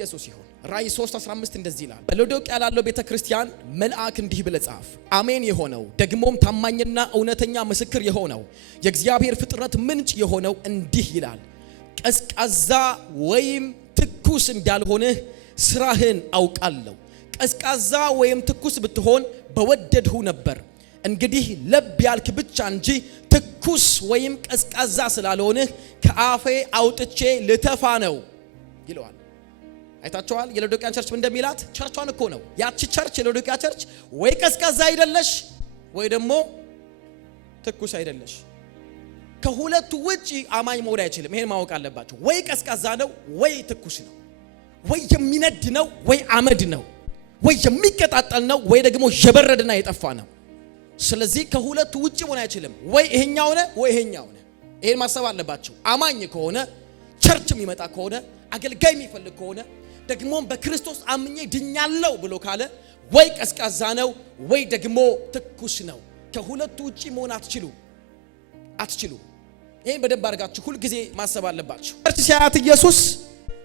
ለኢየሱስ ይሁን። ራእይ 3:15 እንደዚህ ይላል፣ በሎዶቅያ ላለው ቤተክርስቲያን መልአክ እንዲህ ብለህ ጻፍ፣ አሜን የሆነው ደግሞም ታማኝና እውነተኛ ምስክር የሆነው የእግዚአብሔር ፍጥረት ምንጭ የሆነው እንዲህ ይላል፣ ቀዝቃዛ ወይም ትኩስ እንዳልሆንህ ስራህን አውቃለሁ። ቀዝቃዛ ወይም ትኩስ ብትሆን በወደድሁ ነበር። እንግዲህ ለብ ያልክ ብቻ እንጂ ትኩስ ወይም ቀዝቃዛ ስላልሆንህ ከአፌ አውጥቼ ልተፋ ነው ይለዋል። አይታችኋል የሎዶቅያን ቸርች እንደሚላት? ቸርቿን እኮ ነው ያቺ ቸርች። የሎዶቅያ ቸርች ወይ ቀዝቃዛ አይደለሽ ወይ ደግሞ ትኩስ አይደለሽ። ከሁለቱ ውጪ አማኝ መሆን አይችልም። ይሄን ማወቅ አለባችሁ። ወይ ቀዝቃዛ ነው ወይ ትኩስ ነው። ወይ የሚነድ ነው ወይ አመድ ነው። ወይ የሚቀጣጠል ነው ወይ ደግሞ የበረደና የጠፋ ነው። ስለዚህ ከሁለቱ ውጪ መሆን አይችልም። ወይ ይሄኛው ነው ወይ ይሄኛው ነው። ይሄን ማሰብ አለባችሁ። አማኝ ከሆነ ቸርች የሚመጣ ከሆነ አገልጋይ የሚፈልግ ከሆነ ደግሞ በክርስቶስ አምኜ ድኛለሁ ብሎ ካለ ወይ ቀዝቃዛ ነው ወይ ደግሞ ትኩስ ነው። ከሁለቱ ውጪ መሆን አትችሉ። ይሄን በደንብ አድርጋችሁ ሁሉ ጊዜ ማሰብ አለባችሁ። ቸርች ሲያያት ኢየሱስ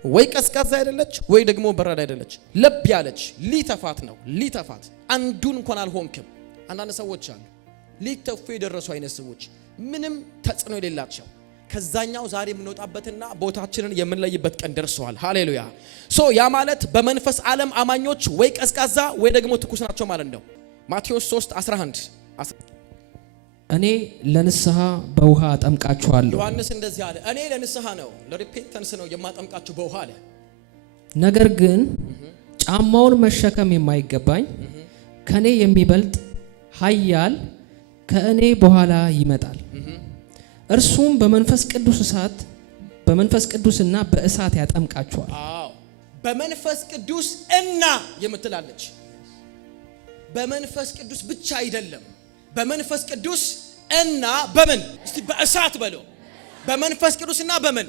ወይ ቀዝቃዛ አይደለች ወይ ደግሞ በረድ አይደለች፣ ለብ ያለች ሊተፋት ነው። ሊተፋት አንዱን እንኳን አልሆንክም። አንዳንድ ሰዎች አሉ ሊተፉ የደረሱ አይነት ሰዎች ምንም ተጽዕኖ የሌላቸው። ከዛኛው ዛሬ የምንወጣበትና ቦታችንን የምንለይበት ቀን ደርሷል። ሃሌሉያ። ያ ማለት በመንፈስ ዓለም አማኞች ወይ ቀዝቃዛ ወይ ደግሞ ትኩስ ናቸው ማለት ነው። ማቴዎስ 3:11 እኔ ለንስሐ በውሃ አጠምቃችኋለሁ። ዮሐንስ እንደዚህ አለ፣ እኔ ለንስሐ ነው ለሪፔንተንስ ነው የማጠምቃችሁ በውሃ አለ። ነገር ግን ጫማውን መሸከም የማይገባኝ ከኔ የሚበልጥ ኃያል ከእኔ በኋላ ይመጣል። እርሱም በመንፈስ ቅዱስና በእሳት ያጠምቃችኋል። አዎ በመንፈስ ቅዱስ እና የምትላለች። በመንፈስ ቅዱስ ብቻ አይደለም፣ በመንፈስ ቅዱስ እና በምን? እስቲ በእሳት በለው። በመንፈስ ቅዱስና በምን?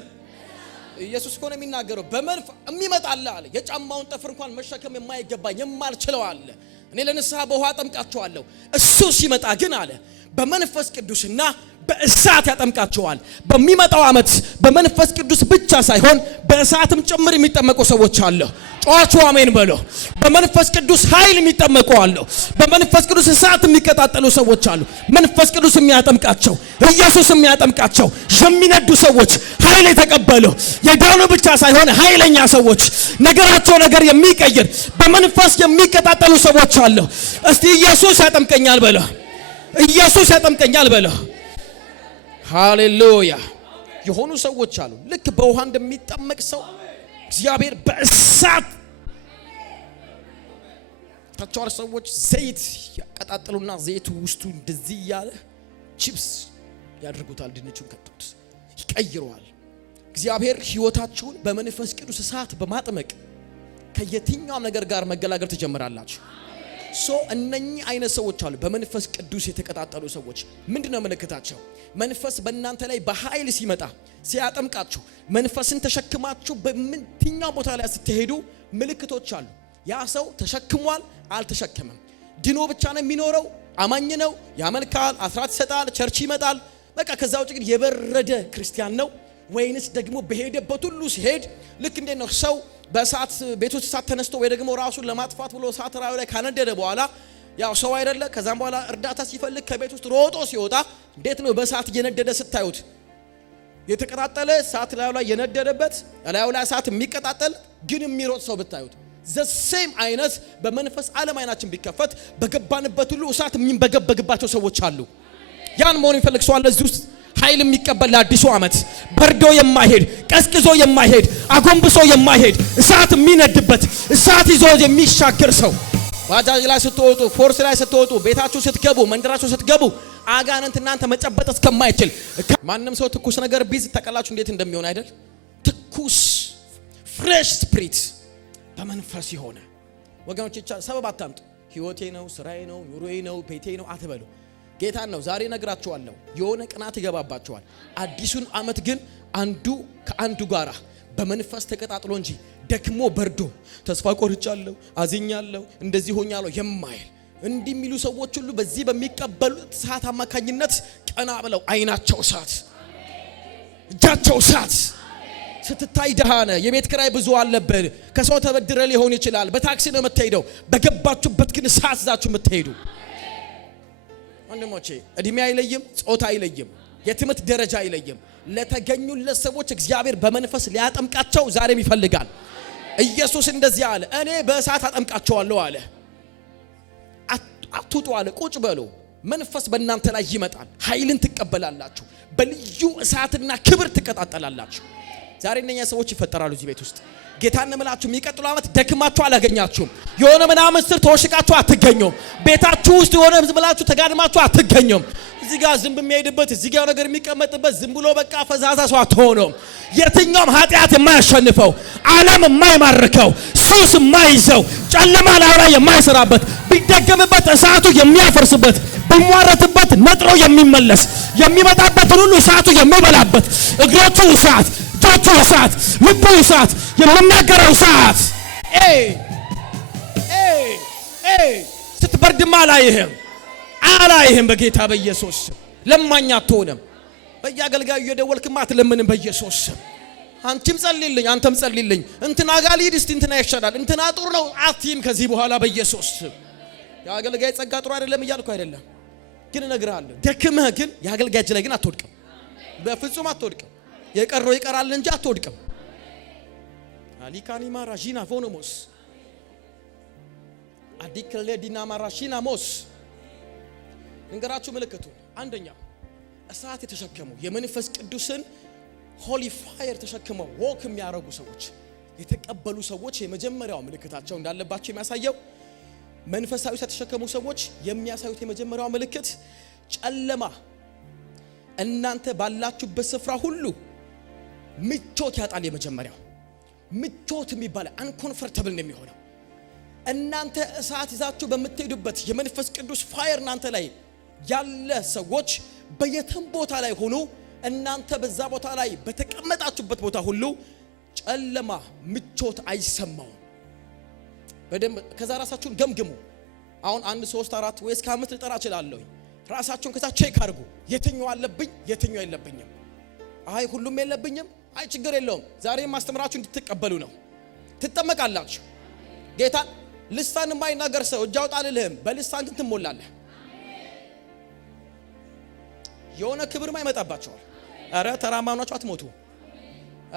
ኢየሱስ እኮ ነው የሚናገረው። በመንፈስ የሚመጣል አለ። የጫማውን ጠፍር እንኳን መሸከም የማይገባኝ የማልችለው አለ። እኔ ለንስሐ በውሃ አጠምቃችኋለሁ። እሱ ሲመጣ ግን አለ በመንፈስ ቅዱስና በእሳት ያጠምቃችኋል። በሚመጣው ዓመት በመንፈስ ቅዱስ ብቻ ሳይሆን በእሳትም ጭምር የሚጠመቁ ሰዎች አሉ። ጮኻችሁ አሜን በሉ። በመንፈስ ቅዱስ ኃይል የሚጠመቁ አሉ። በመንፈስ ቅዱስ እሳት የሚቀጣጠሉ ሰዎች አሉ። መንፈስ ቅዱስ የሚያጠምቃቸው፣ ኢየሱስ የሚያጠምቃቸው የሚነዱ ሰዎች፣ ኃይል የተቀበሉ የዳኑ ብቻ ሳይሆን ኃይለኛ ሰዎች፣ ነገራቸው ነገር የሚቀይር በመንፈስ የሚቀጣጠሉ ሰዎች አሉ። እስቲ ኢየሱስ ያጠምቀኛል በሉ። ኢየሱስ ያጠምቀኛል በሉ። ሃሌሉያ። የሆኑ ሰዎች አሉ ልክ በውሃ እንደሚጠመቅ ሰው እግዚአብሔር በእሳት ታቻር ሰዎች ዘይት ያቀጣጥሉና ዘይቱ ውስጡ እንደዚህ ያለ ቺፕስ ያደርጉታል። ድንቹን ከተውት ይቀይረዋል። እግዚአብሔር ሕይወታችሁን በመንፈስ ቅዱስ እሳት በማጥመቅ ከየትኛውም ነገር ጋር መገላገል ትጀምራላችሁ። እነኚህ አይነት ሰዎች አሉ በመንፈስ ቅዱስ የተቀጣጠሉ ሰዎች። ምንድነው ምልክታቸው? መንፈስ በእናንተ ላይ በኃይል ሲመጣ ሲያጠምቃችሁ፣ መንፈስን ተሸክማችሁ በምንኛው ቦታ ላይ ስትሄዱ ምልክቶች አሉ። ያ ሰው ተሸክሟል አልተሸከመም፣ ድኖ ብቻ ነው የሚኖረው፣ አማኝ ነው፣ ያመልካል፣ አስራት ይሰጣል፣ ቸርች ይመጣል፣ በቃ ከዛ ውጭ ግን የበረደ ክርስቲያን ነው ወይንስ ደግሞ በሄደበት ሁሉ ሲሄድ ልክ እንዴት ነው ሰው በእሳት ቤት ውስጥ እሳት ተነስቶ ወይ ደግሞ ራሱን ለማጥፋት ብሎ እሳት ራዩ ላይ ካነደደ በኋላ ያው ሰው አይደለ? ከዛም በኋላ እርዳታ ሲፈልግ ከቤት ውስጥ ሮጦ ሲወጣ እንዴት ነው በእሳት እየነደደ ስታዩት? የተቀጣጠለ እሳት ላይ የነደደበት ላዩ ላይ እሳት የሚቀጣጠል ግን የሚሮጥ ሰው ብታዩት ዘሴም አይነት በመንፈስ ዓለም አይናችን ቢከፈት በገባንበት ሁሉ እሳት የሚንበገበግባቸው ሰዎች አሉ። ያን መሆን ይፈልግ ሰው አለ እዚህ ውስጥ ኃይል የሚቀበል ለአዲሱ ዓመት በርዶ የማይሄድ ቀዝቅዞ የማይሄድ አጎንብሶ የማይሄድ እሳት የሚነድበት እሳት ይዞ የሚሻገር ሰው። ባጃጅ ላይ ስትወጡ፣ ፎርስ ላይ ስትወጡ፣ ቤታችሁ ስትገቡ፣ መንደራችሁ ስትገቡ አጋንንት እናንተ መጨበጥ እስከማይችል ማንም ሰው ትኩስ ነገር ቢዝ ተቀላችሁ እንዴት እንደሚሆን አይደል? ትኩስ ፍሬሽ ስፒሪት በመንፈስ የሆነ ወገኖች ሰበብ አታምጡ። ህይወቴ ነው፣ ስራዬ ነው፣ ኑሮዬ ነው፣ ቤቴ ነው አትበሉ። ጌታን ነው ዛሬ ነግራችኋለሁ። የሆነ ቅናት ይገባባችኋል። አዲሱን ዓመት ግን አንዱ ከአንዱ ጋራ በመንፈስ ተቀጣጥሎ እንጂ ደክሞ በርዶ ተስፋ ቆርጫለሁ፣ አዝኛለሁ፣ እንደዚህ ሆኛለሁ የማይል እንዲህ የሚሉ ሰዎች ሁሉ በዚህ በሚቀበሉት ሰዓት አማካኝነት ቀና ብለው አይናቸው እሳት፣ እጃቸው እሳት፣ ስትታይ ደሃ ነህ፣ የቤት ኪራይ ብዙ አለብህ፣ ከሰው ተበድረ ሊሆን ይችላል፣ በታክሲ ነው የምትሄደው። በገባችሁበት ግን እሳት ይዛችሁ የምትሄዱ ወንድሞቼ፣ እድሜ አይለይም፣ ጾታ አይለይም፣ የትምህርት ደረጃ አይለይም። ለተገኙለት ሰዎች እግዚአብሔር በመንፈስ ሊያጠምቃቸው ዛሬም ይፈልጋል። ኢየሱስ እንደዚህ አለ፣ እኔ በእሳት አጠምቃቸዋለሁ አለ። አትውጡ አለ፣ ቁጭ በሉ። መንፈስ በእናንተ ላይ ይመጣል፣ ኃይልን ትቀበላላችሁ፣ በልዩ እሳትና ክብር ትቀጣጠላላችሁ። ዛሬ እነኛ ሰዎች ይፈጠራሉ እዚህ ቤት ውስጥ። ጌታን እምላችሁ የሚቀጥለው ዓመት ደክማችሁ አላገኛችሁም። የሆነ ምናምን ስር ተወሽቃችሁ አትገኙም። ቤታችሁ ውስጥ የሆነ ብላችሁ ተጋድማችሁ አትገኙም። እዚህ ጋር ዝም የሚሄድበት እዚህ ጋር ነገር የሚቀመጥበት ዝም ብሎ በቃ ፈዛዛ ሰው አትሆኑም። የትኛውም ኃጢአት የማያሸንፈው፣ ዓለም የማይማርከው፣ ሱስ የማይዘው፣ ጨለማ ላይ የማይሰራበት፣ ቢደገምበት እሳቱ የሚያፈርስበት፣ ቢሟረትበት ነጥሮ የሚመለስ፣ የሚመጣበትን ሁሉ እሳቱ የሚበላበት፣ እግሮቹ እሳት፣ እጆቹ እሳት፣ ልቡ እሳት፣ የሚናገረው እሳት። ስትበርድማ አላይህም በጌታ በኢየሱስ ለማኛ አትሆንም። በየአገልጋዩ እየደወልክማ አትለምንም በኢየሱስ። አንቺም ጸልይልኝ፣ አንተም ጸልይልኝ፣ እንትና ጋር ልሂድ እስቲ እንትና ይሻላል፣ እንትና ጥሩ ነው አትይም ከዚህ በኋላ በኢየሱስ። የአገልጋይ ጸጋ ጥሩ አይደለም እያልኩ አይደለም፣ ግን እነግርሃለሁ ደክመህ ግን የአገልጋይ እጅ ላይ ግን አትወድቅም፣ በፍጹም አትወድቅም። የቀረው ይቀራል እንጂ አትወድቅም። አሊካኒ ማራጂና ፎኖሞስ አዲክለ ዲና ማራሺና ሞስ እንገራችሁ ምልክቱ አንደኛ እሳት የተሸከሙ የመንፈስ ቅዱስን ሆሊ ፋየር ተሸክመው ወክ የሚያረጉ ሰዎች የተቀበሉ ሰዎች የመጀመሪያው ምልክታቸው እንዳለባቸው የሚያሳየው መንፈሳዊ እሳት የተሸከሙ ሰዎች የሚያሳዩት የመጀመሪያው ምልክት ጨለማ እናንተ ባላችሁበት ስፍራ ሁሉ ምቾት ያጣል። የመጀመሪያው ምቾት የሚባል አንኮንፈርተብል ነው የሚሆነው። እናንተ እሳት ይዛችሁ በምትሄዱበት የመንፈስ ቅዱስ ፋየር እናንተ ላይ ያለ ሰዎች በየትም ቦታ ላይ ሆኖ እናንተ በዛ ቦታ ላይ በተቀመጣችሁበት ቦታ ሁሉ ጨለማ ምቾት አይሰማው። በደንብ ከዛ ራሳችሁን ገምግሙ። አሁን 1 3 4 ወይስ ከ5 ልጠራ እችላለሁ። ራሳችሁን ከዛ ቼክ አድርጉ። የትኛው አለብኝ የትኛው የለብኝም? አይ ሁሉም የለብኝም፣ አይ ችግር የለውም። ዛሬም ማስተምራችሁ እንድትቀበሉ ነው። ትጠመቃላችሁ። ጌታ ልሳን የማይናገር ሰው እጅ አውጣ አልልህም፣ በልሳን ግን ትሞላለህ። የሆነ ክብርማ ይመጣባቸዋል። አረ ተራማናችሁ አትሞቱ።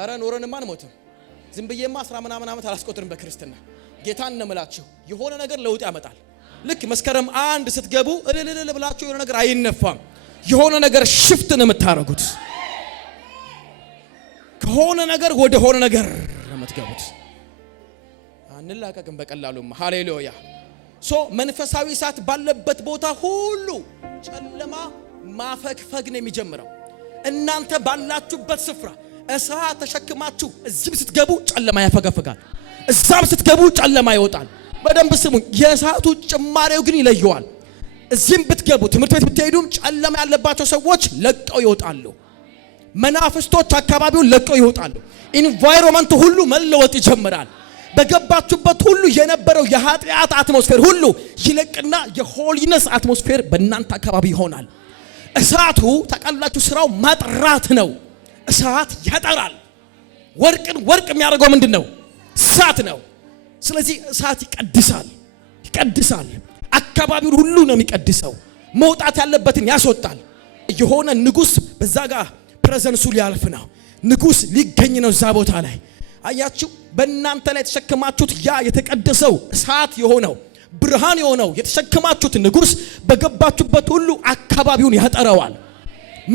አረ ኖረንማ አንሞትም። ዝም ብዬማ 10 ምናምን ዓመት አላስቆጥርም በክርስትና። ጌታን እንምላችሁ የሆነ ነገር ለውጥ ያመጣል። ልክ መስከረም 1 ስትገቡ እልልል ብላችሁ የሆነ ነገር አይነፋም። የሆነ ነገር ሽፍት ነው የምታረጉት። ከሆነ ነገር ወደ ሆነ ነገር የምትገቡት። አንላቀቅም በቀላሉማ። ሃሌሉያ። መንፈሳዊ እሳት ባለበት ቦታ ሁሉ ጨለማ ማፈግፈግ ነው የሚጀምረው። እናንተ ባላችሁበት ስፍራ እሳት ተሸክማችሁ እዚህም ስትገቡ ጨለማ ያፈገፍጋል፣ እዛም ስትገቡ ጨለማ ይወጣል። በደንብ ስሙኝ። የእሳቱ ጭማሬው ግን ይለየዋል። እዚህም ብትገቡ ትምህርት ቤት ብትሄዱም ጨለማ ያለባቸው ሰዎች ለቀው ይወጣሉ። መናፍስቶች አካባቢውን ለቀው ይወጣሉ። ኢንቫይሮመንቱ ሁሉ መለወጥ ይጀምራል። በገባችሁበት ሁሉ የነበረው የኃጢአት አትሞስፌር ሁሉ ይለቅና የሆሊነስ አትሞስፌር በእናንተ አካባቢ ይሆናል። እሳቱ ታውቃላችሁ ስራው ማጥራት ነው። እሳት ያጠራል። ወርቅን ወርቅ የሚያደርገው ምንድነው? እሳት ነው። ስለዚህ እሳት ይቀድሳል። አካባቢውን ሁሉ ነው የሚቀድሰው። መውጣት ያለበትን ያስወጣል። የሆነ ንጉስ በዛ ጋር ፕሬዘንሱ ሊያልፍ ነው። ንጉስ ሊገኝ ነው እዛ ቦታ ላይ። አያችሁ በእናንተ ላይ የተሸከማችሁት ያ የተቀደሰው እሳት የሆነው ብርሃን የሆነው የተሸከማችሁት ንጉስ በገባችሁበት ሁሉ አካባቢውን ያጠራዋል።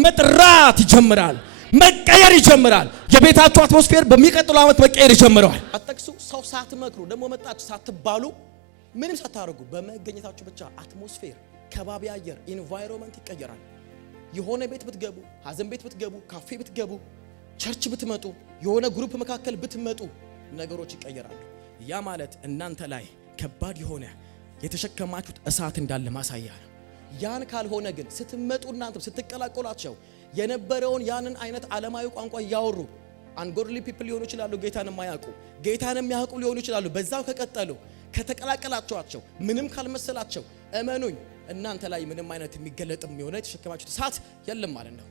መጥራት ይጀምራል። መቀየር ይጀምራል። የቤታችሁ አትሞስፌር በሚቀጥለው ዓመት መቀየር ይጀምራል። አጠቅሱ ሰው ሳትመክሩ ደግሞ መጣችሁ ሳትባሉ ምንም ሳታረጉ በመገኘታችሁ ብቻ አትሞስፌር፣ ከባቢ አየር፣ ኢንቫይሮመንት ይቀየራል። የሆነ ቤት ብትገቡ፣ ሀዘን ቤት ብትገቡ፣ ካፌ ብትገቡ፣ ቸርች ብትመጡ፣ የሆነ ግሩፕ መካከል ብትመጡ ነገሮች ይቀየራሉ። ያ ማለት እናንተ ላይ ከባድ የሆነ የተሸከማችሁት እሳት እንዳለ ማሳያ ነው። ያን ካልሆነ ግን ስትመጡ እናንተ ስትቀላቀሏቸው የነበረውን ያንን አይነት ዓለማዊ ቋንቋ ያወሩ አንጎድሊ ፒፕል ሊሆኑ ይችላሉ። ጌታን የማያውቁ ጌታን የሚያውቁ ሊሆኑ ይችላሉ። በዛው ከቀጠሉ ከተቀላቀላቸዋቸው ምንም ካልመሰላቸው እመኑኝ እናንተ ላይ ምንም አይነት የሚገለጥም የሆነ የተሸከማችሁት እሳት የለም ማለት ነው።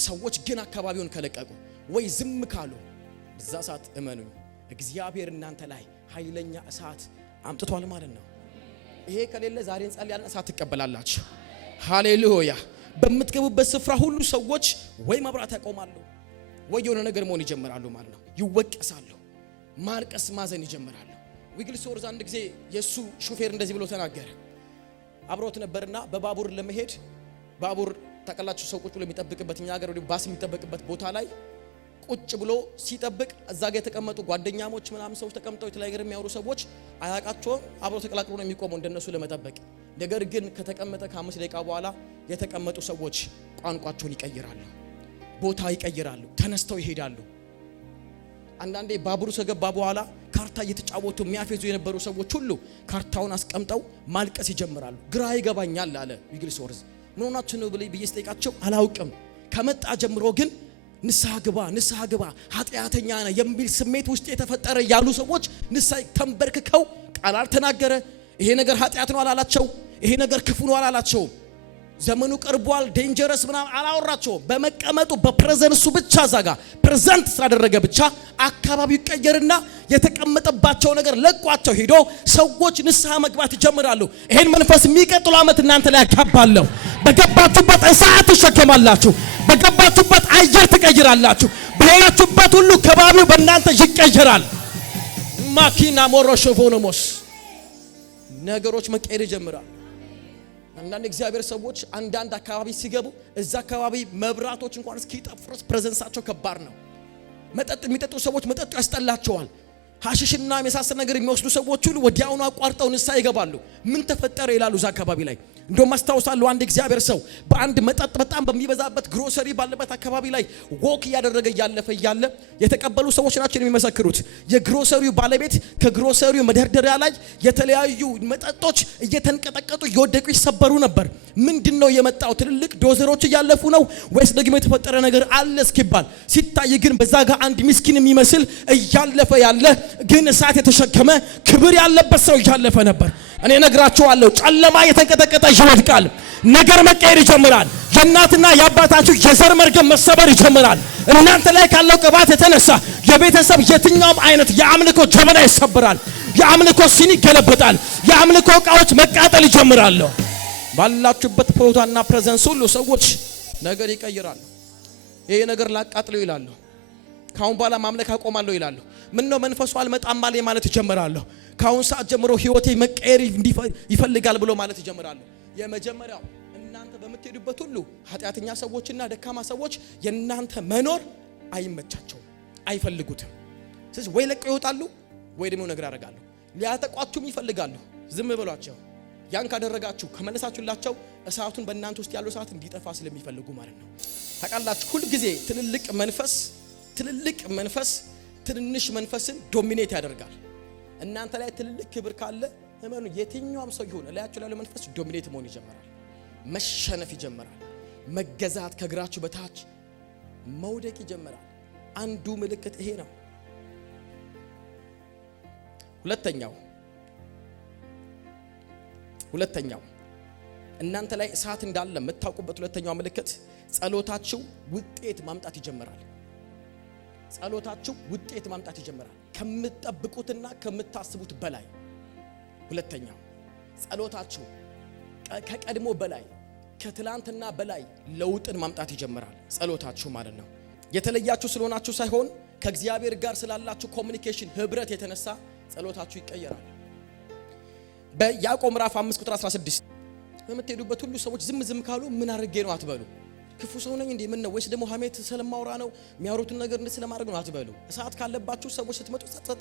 ሰዎች ግን አካባቢውን ከለቀቁ ወይ ዝም ካሉ እዛ ሰዓት እመኑኝ እግዚአብሔር እናንተ ላይ ኃይለኛ እሳት አምጥቷል ማለት ነው። ይሄ ከሌለ ዛሬ እንጸልያለን፣ እሳት ትቀበላላችሁ። ሃሌሉያ። በምትገቡበት ስፍራ ሁሉ ሰዎች ወይ መብራት ያቆማሉ ወይ የሆነ ነገር መሆን ይጀምራሉ ማለት ነው። ይወቀሳሉ፣ ማልቀስ፣ ማዘን ይጀምራሉ። ዊግልስወርዝ አንድ ጊዜ የሱ ሹፌር እንደዚህ ብሎ ተናገረ። አብሮት ነበርና በባቡር ለመሄድ ባቡር ታቀላችሁ ሰው ቁጭ ብሎ የሚጠብቅበት እኛ ሀገር ወደ ባስ የሚጠብቅበት ቦታ ላይ ቁጭ ብሎ ሲጠብቅ እዛ ጋር የተቀመጡ ጓደኛሞች ምናምን ሰዎች ተቀምጠው የተለያየ ነገር የሚያወሩ ሰዎች አያውቃቸውም። አብረው ተቀላቅሎ ነው የሚቆመው እንደነሱ ለመጠበቅ። ነገር ግን ከተቀመጠ ከ5 ደቂቃ በኋላ የተቀመጡ ሰዎች ቋንቋቸውን ይቀይራሉ፣ ቦታ ይቀይራሉ፣ ተነስተው ይሄዳሉ። አንዳንዴ ባቡሩ ከገባ በኋላ ካርታ እየተጫወቱ የሚያፌዙ የነበሩ ሰዎች ሁሉ ካርታውን አስቀምጠው ማልቀስ ይጀምራሉ። ግራ ይገባኛል አለ ዊግልስወርዝ። ምን ሆናችሁ ነው ብዬ ስጠይቃቸው አላውቅም፣ ከመጣ ጀምሮ ግን ንስሐ ግባ ኃጢአተኛ ነህ የሚል ስሜት ውስጥ የተፈጠረ ያሉ ሰዎች ንስሐ ተንበርክከው ቃል አልተናገረ። ይሄ ነገር ኃጢአት ነው አላላቸው። ይሄ ነገር ክፉ ነው አላላቸው። ዘመኑ ቀርቧል ዴንጀረስ ምናምን አላወራቸውም። በመቀመጡ በፕሬዘንሱ ብቻ ዛጋ ፕሬዘንት ስላደረገ ብቻ አካባቢው ይቀየርና የተቀመጠባቸው ነገር ለቋቸው ሄዶ ሰዎች ንስሐ መግባት ይጀምራሉ። ይሄን መንፈስ የሚቀጥለው ዓመት እናንተ ላይ ያካባለሁ። በገባችሁበት እሳት ትሸከማላችሁ። በገባችሁበት አየር ትቀይራላችሁ። በሄዳችሁበት ሁሉ ከባቢው በእናንተ ይቀየራል። ማኪና ሞሮሾፎኖሞስ ነገሮች መቀየር ይጀምራል። አንዳንድ እግዚአብሔር ሰዎች አንዳንድ አካባቢ ሲገቡ እዛ አካባቢ መብራቶች እንኳን እስኪጠፉ ፕሬዘንሳቸው ከባድ ነው። መጠጥ የሚጠጡ ሰዎች መጠጡ ያስጠላቸዋል። ሐሽሽና የመሳሰል ነገር የሚወስዱ ሰዎች ሁሉ ወዲያውኑ አቋርጠው ንስሐ ይገባሉ። ምን ተፈጠረ ይላሉ እዛ አካባቢ ላይ። እንደውም አስታውሳለሁ አንድ እግዚአብሔር ሰው በአንድ መጠጥ በጣም በሚበዛበት ግሮሰሪ ባለበት አካባቢ ላይ ወክ እያደረገ እያለ የተቀበሉ ሰዎች ናቸው የሚመሰክሩት። የግሮሰሪው ባለቤት ከግሮሰሪው መደርደሪያ ላይ የተለያዩ መጠጦች እየተንቀጠቀጡ እየወደቁ ይሰበሩ ነበር። ምንድነው የመጣው? ትልልቅ ዶዘሮች እያለፉ ነው ወይስ ደግሞ የተፈጠረ ነገር አለ እስኪባል ሲታይ ግን በዛ ጋር አንድ ምስኪን የሚመስል እያለፈ ያለ ግን እሳት የተሸከመ ክብር ያለበት ሰው እያለፈ ነበር። እኔ ነግራችኋለሁ ጨለማ የተንቀጠቀጠ ይወድቃል። ነገር መቀየር ይጀምራል። የእናትና የአባታችሁ የዘር መርገም መሰበር ይጀምራል። እናንተ ላይ ካለው ቅባት የተነሳ የቤተሰብ የትኛውም አይነት የአምልኮ ጀበና ይሰበራል። የአምልኮ ሲኒ ይገለበጣል። የአምልኮ ዕቃዎች መቃጠል ይጀምራሉ። ባላችሁበት ፕሮታና ፕሬዘንስ ሁሉ ሰዎች ነገር ይቀይራሉ። ይሄ ነገር ላቃጥለው ይላሉ። ካሁን በኋላ ማምለክ አቆማለሁ ይላሉ። ምን ነው መንፈሱ አልመጣም ማለት ይጀምራሉ። ካሁን ሰዓት ጀምሮ ህይወቴ መቀየር ይፈልጋል ብሎ ማለት ይጀምራሉ። የመጀመሪያው እናንተ በምትሄዱበት ሁሉ ኃጢአተኛ ሰዎችና ደካማ ሰዎች የናንተ መኖር አይመቻቸውም፣ አይፈልጉትም። ስለዚህ ወይ ለቀው ይወጣሉ ወይ ደግሞ ነገር ያደርጋሉ። ሊያጠቋችሁም ይፈልጋሉ። ዝም ብሏቸው ያን ካደረጋችሁ ከመለሳችሁላቸው እሳቱን በእናንተ ውስጥ ያለው እሳት እንዲጠፋ ስለሚፈልጉ ማለት ነው። ታውቃላችሁ ሁሉ ጊዜ ትልልቅ መንፈስ ትንንሽ መንፈስን ዶሚኔት ያደርጋል። እናንተ ላይ ትልልቅ ክብር ካለ እመኑ የትኛውም ሰው ይሁን ላያችሁ ላይ መንፈስ ዶሚኔት መሆን ይጀምራል። መሸነፍ ይጀምራል። መገዛት ከግራችሁ በታች መውደቅ ይጀምራል። አንዱ ምልክት ይሄ ነው። ሁለተኛው እናንተ ላይ እሳት እንዳለ የምታውቁበት ሁለተኛው ምልክት ጸሎታችሁ ውጤት ማምጣት ይጀምራል። ከምትጠብቁትና ከምታስቡት በላይ። ሁለተኛው ጸሎታችሁ ከቀድሞ በላይ ከትላንትና በላይ ለውጥን ማምጣት ይጀምራል። ጸሎታችሁ ማለት ነው። የተለያችሁ ስለሆናችሁ ሳይሆን ከእግዚአብሔር ጋር ስላላችሁ ኮሙኒኬሽን ህብረት የተነሳ ጸሎታችሁ ይቀየራል። በያዕቆብ ምዕራፍ 5 ቁጥር 16 በምትሄዱበት ሁሉ ሰዎች ዝም ካሉ ምን አድርጌ ነው አትበሉ። ክፉ ሰው ነኝ እንዴ ምን ነው ወይስ ደግሞ ሐሜት ስለማውራ ነው የሚያወሩትን ነገር እንዴ ስለማድረግ ነው አትበሉ። እሳት ካለባችሁ ሰዎች ስትመጡ ጸጥ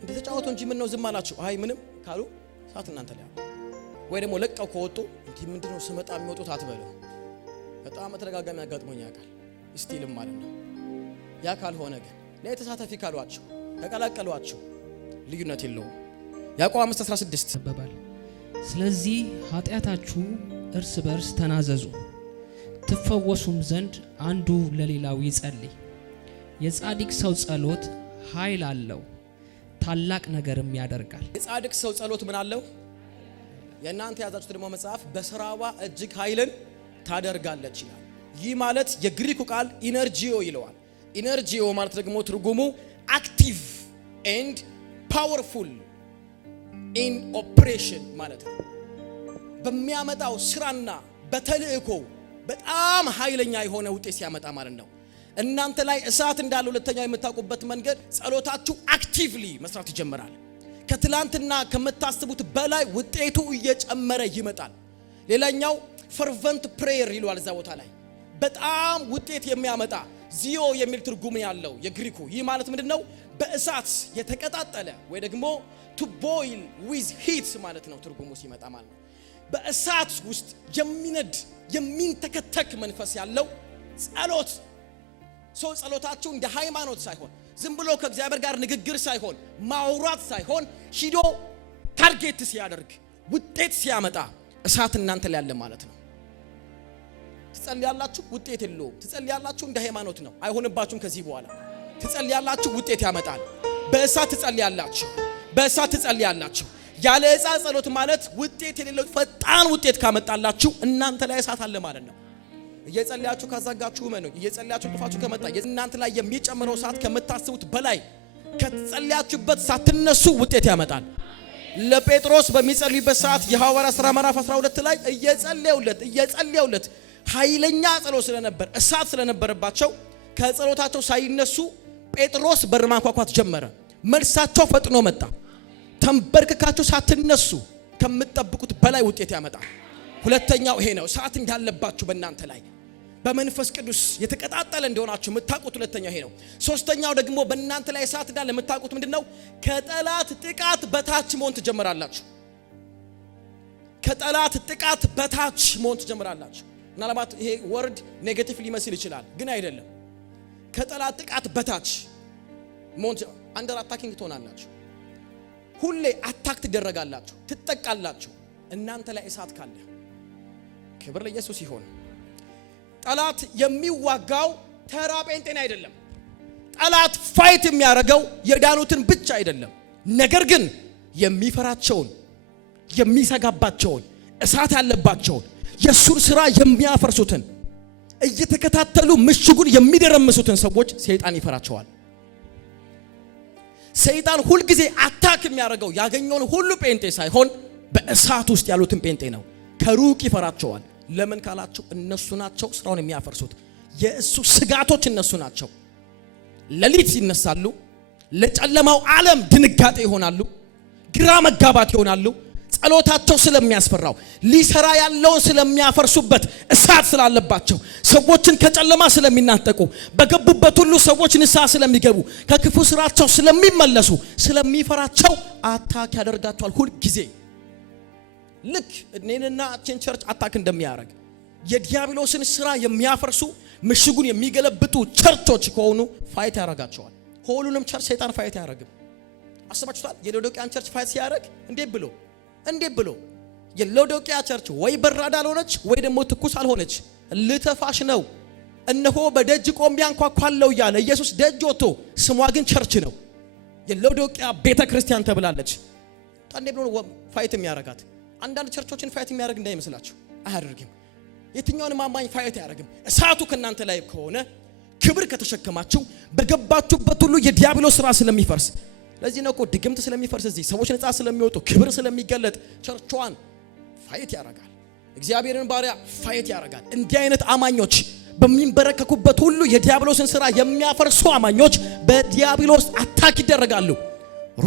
እንዴ ተጫወቱ እንጂ ምን ነው ዝም አላችሁ? አይ ምንም ካሉ እሳት እናንተ ላይ ወይ ደግሞ ለቀው ከወጡ እንዴ ምንድነው ስመጣ የሚወጡት አትበሉ። በጣም ተደጋጋሚ አጋጥሞኝ ያውቃል። እስቲልም ማለት ነው። ያ ካልሆነ ግን ለተሳታፊ ካሏችሁ ተቀላቀሏችሁ ልዩነት የለውም። ያዕቆብ 5:16 ተበባል። ስለዚህ ኃጢአታችሁ እርስ በርስ ተናዘዙ ትፈወሱም ዘንድ አንዱ ለሌላው ይጸልይ። የጻድቅ ሰው ጸሎት ኃይል አለው ታላቅ ነገርም ያደርጋል። የጻድቅ ሰው ጸሎት ምን አለው? የእናንተ ያዛችሁት ደግሞ መጽሐፍ በስራዋ እጅግ ኃይልን ታደርጋለች ይላል። ይህ ማለት የግሪኩ ቃል ኢነርጂዮ ይለዋል። ኢነርጂዮ ማለት ደግሞ ትርጉሙ active and powerful in operation ማለት ነው። በሚያመጣው ስራና በተልእኮ በጣም ኃይለኛ የሆነ ውጤት ሲያመጣ ማለት ነው። እናንተ ላይ እሳት እንዳለ ሁለተኛው የምታውቁበት መንገድ ጸሎታችሁ አክቲቭሊ መስራት ይጀምራል። ከትላንትና ከምታስቡት በላይ ውጤቱ እየጨመረ ይመጣል። ሌላኛው fervent prayer ይሏል እዛ ቦታ ላይ በጣም ውጤት የሚያመጣ ዚዮ የሚል ትርጉም ያለው የግሪኩ ይህ ማለት ምንድነው? በእሳት የተቀጣጠለ ወይ ደግሞ to boil with heat ማለት ነው ትርጉሙ ሲመጣ ማለት ነው። በእሳት ውስጥ የሚነድ የሚንተከተክ መንፈስ ያለው ጸሎት ሰው ጸሎታችሁ እንደ ሃይማኖት ሳይሆን ዝም ብሎ ከእግዚአብሔር ጋር ንግግር ሳይሆን ማውራት ሳይሆን ሂዶ ታርጌት ሲያደርግ ውጤት ሲያመጣ እሳት እናንተ ላይ ያለ ማለት ነው። ትጸልያላችሁ ውጤት የለውም። ትጸልያላችሁ እንደ ሃይማኖት ነው አይሆንባችሁም። ከዚህ በኋላ ትጸልያላችሁ ውጤት ያመጣል። በእሳት ትጸልያላችሁ፣ በእሳት ትጸልያላችሁ። ያለ እሳት ጸሎት ማለት ውጤት የሌለው ፈጣን ውጤት ካመጣላችሁ እናንተ ላይ እሳት አለ ማለት ነው። እየጸልያችሁ ካዛጋችሁ ነው እየጸልያችሁ ጥፋችሁ ከመጣ እናንተ ላይ የሚጨምረው እሳት ከምታስቡት በላይ ከተጸልያችሁበት ሳትነሱ ውጤት ያመጣል። ለጴጥሮስ በሚጸልይበት ሰዓት የሐዋርያት ሥራ ምዕራፍ 12 ላይ እየጸለዩለት ኃይለኛ ጸሎት ስለነበር እሳት ስለነበረባቸው ከጸሎታቸው ሳይነሱ ጴጥሮስ በር ማንኳኳት ጀመረ። መልሳቸው ፈጥኖ መጣ። ተንበርክካችሁ ሳትነሱ ከምትጠብቁት በላይ ውጤት ያመጣል። ሁለተኛው ይሄ ነው። እሳት እንዳለባችሁ በእናንተ ላይ በመንፈስ ቅዱስ የተቀጣጠለ እንደሆናችሁ የምታውቁት ሁለተኛው ይሄ ነው። ሶስተኛው ደግሞ በእናንተ ላይ እሳት እንዳለ የምታውቁት ምንድነው? ከጠላት ጥቃት በታች መሆን ትጀምራላችሁ። ከጠላት ጥቃት በታች መሆን ትጀምራላችሁ። ምናልባት ይሄ ወርድ ኔጌቲቭ ሊመስል ይችላል፣ ግን አይደለም። ከጠላት ጥቃት በታች መሆን አንደር አታኪንግ ትሆናላችሁ። ሁሌ አታክ ትደረጋላችሁ፣ ትጠቃላችሁ። እናንተ ላይ እሳት ካለ ክብር ለኢየሱስ ይሁን። ጠላት የሚዋጋው ተራ ጴንጤን አይደለም። ጠላት ፋይት የሚያደርገው የዳኑትን ብቻ አይደለም። ነገር ግን የሚፈራቸውን፣ የሚሰጋባቸውን፣ እሳት ያለባቸውን የሱን ስራ የሚያፈርሱትን እየተከታተሉ ምሽጉን የሚደረምሱትን ሰዎች ሰይጣን ይፈራቸዋል። ሰይጣን ሁሉ ጊዜ አታክ የሚያደርገው ያገኘውን ሁሉ ጴንጤ ሳይሆን በእሳት ውስጥ ያሉትን ጴንጤ ነው። ከሩቅ ይፈራቸዋል። ለምን ካላችሁ እነሱ ናቸው ስራውን የሚያፈርሱት። የእሱ ስጋቶች እነሱ ናቸው። ሌሊት ይነሳሉ፣ ለጨለማው ዓለም ድንጋጤ ይሆናሉ፣ ግራ መጋባት ይሆናሉ። ጸሎታቸው ስለሚያስፈራው ሊሰራ ያለውን ስለሚያፈርሱበት እሳት ስላለባቸው ሰዎችን ከጨለማ ስለሚናጠቁ በገቡበት ሁሉ ሰዎች ንስሐ ስለሚገቡ ከክፉ ስራቸው ስለሚመለሱ ስለሚፈራቸው አታክ ያደርጋቸዋል ሁሉ ጊዜ። ልክ እኔንና አችን ቸርች አታክ እንደሚያደርግ የዲያብሎስን ስራ የሚያፈርሱ ምሽጉን የሚገለብጡ ቸርቾች ከሆኑ ፋይት ያደርጋቸዋል። ሁሉንም ቸርች ሰይጣን ፋይት ያደርግም። አስባችሁታል? የሎዶቅያን ቸርች ፋይት ሲያደርግ እንዴት ብሎ የሎዶቅያ ቸርች ወይ በራዳ አልሆነች ወይ ደግሞ ትኩስ አልሆነች። ልተፋሽ ነው እነሆ በደጅ ቆሜ አንኳኳለሁ እያለ ኢየሱስ ደጅ ወጥቶ ስሟ ግን ቸርች ነው። የሎዶቅያ ቤተክርስቲያን ተብላለች። ታንዴ ብሎ ፋይት የሚያደርጋት አንዳንድ ቸርቾችን ፋይት የሚያደርግ እንዳይመስላችሁ አያደርግም። የትኛውንም አማኝ ፋይት አያደርግም። እሳቱ ከናንተ ላይ ከሆነ ክብር ከተሸከማችሁ በገባችሁበት ሁሉ የዲያብሎስ ስራ ስለሚፈርስ፣ ለዚህ ነው እኮ ድግምት ስለሚፈርስ፣ እዚህ ሰዎች ነፃ ስለሚወጡ፣ ክብር ስለሚገለጥ ቸርቿን ፋይት ያደርጋል። እግዚአብሔርን ባሪያ ፋይት ያደርጋል። እንዲህ አይነት አማኞች በሚንበረከኩበት ሁሉ የዲያብሎስን ስራ የሚያፈርሱ አማኞች በዲያብሎስ አታክ ይደረጋሉ።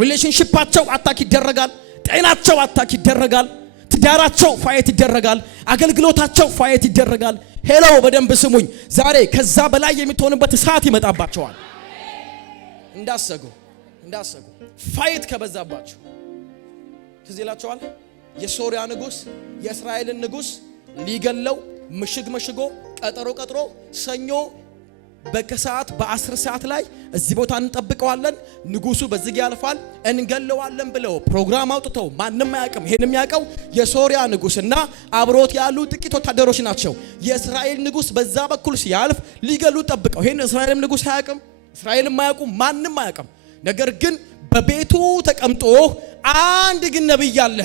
ሪሌሽንሺፓቸው አታክ ይደረጋል። ጤናቸው አታክ ይደረጋል። ትዳራቸው ፋይት ይደረጋል። አገልግሎታቸው ፋይት ይደረጋል። ሄሎ በደንብ ስሙኝ። ዛሬ ከዛ በላይ የምትሆንበት እሳት ይመጣባቸዋል። እንዳሰጉ ፋይት ከበዛባቸው ትዝ ይላችኋል። የሶሪያ ንጉስ የእስራኤልን ንጉስ ሊገለው ምሽግ መሽጎ ቀጠሮ ሰኞ በከሰዓት በ10 ሰዓት ላይ እዚህ ቦታ እንጠብቀዋለን፣ ንጉሱ በዚህ ያልፋል እንገለዋለን ብለው ፕሮግራም አውጥተው ማንንም አያውቅም። ይሄን የሚያውቀው የሶሪያ ንጉስና አብሮት ያሉ ጥቂት ወታደሮች ናቸው። የእስራኤል ንጉስ በዛ በኩል ሲያልፍ ሊገሉ ጠብቀው። ይሄን እስራኤልም ንጉስ አያውቅም፣ እስራኤልም አያውቁም፣ ማንንም አያውቅም። ነገር ግን በቤቱ ተቀምጦ አንድ ግን ነብይ አለ፣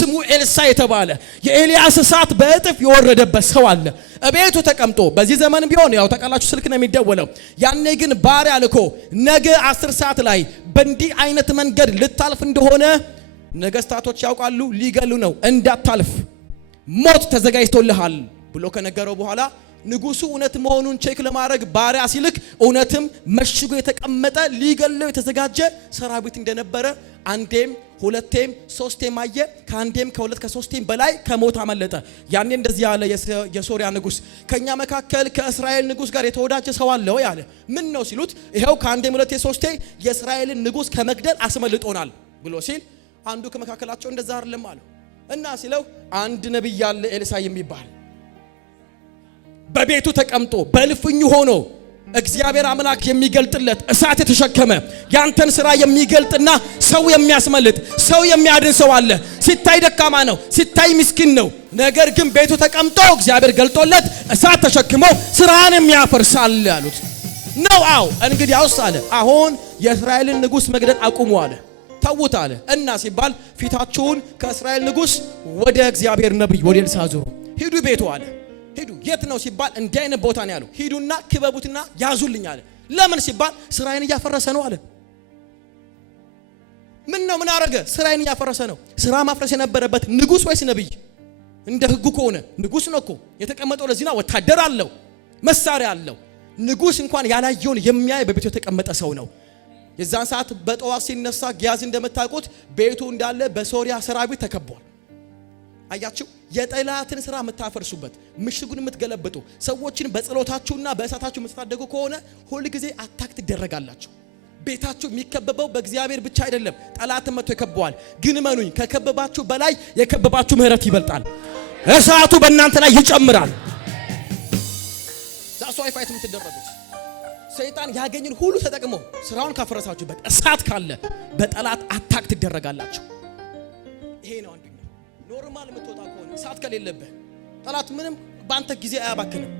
ስሙ ኤልሳ የተባለ የኤልያስ እሳት በእጥፍ የወረደበት ሰው አለ። እቤቱ ተቀምጦ በዚህ ዘመን ቢሆን ያው ተቃላችሁ ስልክ ነው የሚደወለው። ያኔ ግን ባሪያ ልኮ ነገ 10 ሰዓት ላይ በእንዲህ አይነት መንገድ ልታልፍ እንደሆነ ነገስታቶች ያውቃሉ፣ ሊገሉ ነው፣ እንዳታልፍ ሞት ተዘጋጅቶልሃል ብሎ ከነገረው በኋላ ንጉሱ እውነት መሆኑን ቼክ ለማድረግ ባሪያ ሲልክ እውነትም መሽጎ የተቀመጠ ሊገለው የተዘጋጀ ሰራዊት እንደነበረ አንዴም ሁለቴም ሶስቴም አየ። ከአንዴም ከሁለት ከሶስቴም በላይ ከሞት አመለጠ። ያኔ እንደዚህ ያለ የሶሪያ ንጉስ ከኛ መካከል ከእስራኤል ንጉስ ጋር የተወዳጀ ሰው አለ ወይ አለ። ምን ነው ሲሉት ይሄው ከአንዴም ሁለቴ ሶስቴ የእስራኤልን ንጉስ ከመግደል አስመልጦናል ብሎ ሲል አንዱ ከመካከላቸው እንደዛ አይደለም አለ እና ሲለው አንድ ነብይ ያለ ኤልሳ የሚባል በቤቱ ተቀምጦ በልፍኙ ሆኖ እግዚአብሔር አምላክ የሚገልጥለት እሳት የተሸከመ ያንተን ስራ የሚገልጥና ሰው የሚያስመልጥ ሰው የሚያድን ሰው አለ። ሲታይ ደካማ ነው፣ ሲታይ ምስኪን ነው። ነገር ግን ቤቱ ተቀምጦ እግዚአብሔር ገልጦለት እሳት ተሸክሞ ስራን የሚያፈርሳል አሉት። ነው አው እንግዲህ አውስ አለ አሁን የእስራኤልን ንጉስ መግደል አቁሙ አለ። ተውት አለ እና ሲባል ፊታቸውን ከእስራኤል ንጉስ ወደ እግዚአብሔር ነብይ ወደ ኤልሳ ዞሩ። ሂዱ ቤቱ አለ። ሂዱ የት ነው ሲባል እንዲህ አይነት ቦታ ነው ያለው። ሂዱና ክበቡትና ያዙልኝ አለ። ለምን ሲባል ስራዬን እያፈረሰ ነው አለ። ምን ነው ምን አረገ? ስራዬን እያፈረሰ ነው። ስራ ማፍረስ የነበረበት ንጉስ ወይስ ነብይ? እንደ ህጉ ከሆነ ንጉስ ነው እኮ የተቀመጠው። ለዚህ ነው ወታደር አለው፣ መሳሪያ አለው። ንጉስ እንኳን ያላየውን የሚያይ በቤቱ የተቀመጠ ሰው ነው። የዛን ሰዓት በጠዋት ሲነሳ ጊያዝ እንደምታውቁት ቤቱ እንዳለ በሶሪያ ሰራዊት ተከቧል። አያችሁ፣ የጠላትን ስራ የምታፈርሱበት ምሽጉን የምትገለብጡ ሰዎችን በጸሎታችሁና በእሳታችሁ የምትታደጉ ከሆነ ሁሉ ጊዜ አታክ ትደረጋላችሁ። ቤታችሁ የሚከበበው በእግዚአብሔር ብቻ አይደለም፣ ጠላትን መጥቶ ይከበዋል። ግን እመኑኝ ከከበባችሁ በላይ የከበባችሁ ምህረት ይበልጣል። እሳቱ በእናንተ ላይ ይጨምራል። ዛሱ አይፋይት የምትደረጉት ሰይጣን ያገኝን ሁሉ ተጠቅሞ ስራውን ካፈረሳችሁበት እሳት ካለ በጠላት አታክ ትደረጋላችሁ። ይሄ ነው አንዱ ኖርማል የምትወጣ ከሆነ እሳት ከሌለበት ጠላት ምንም ባንተ ጊዜ አያባክንም።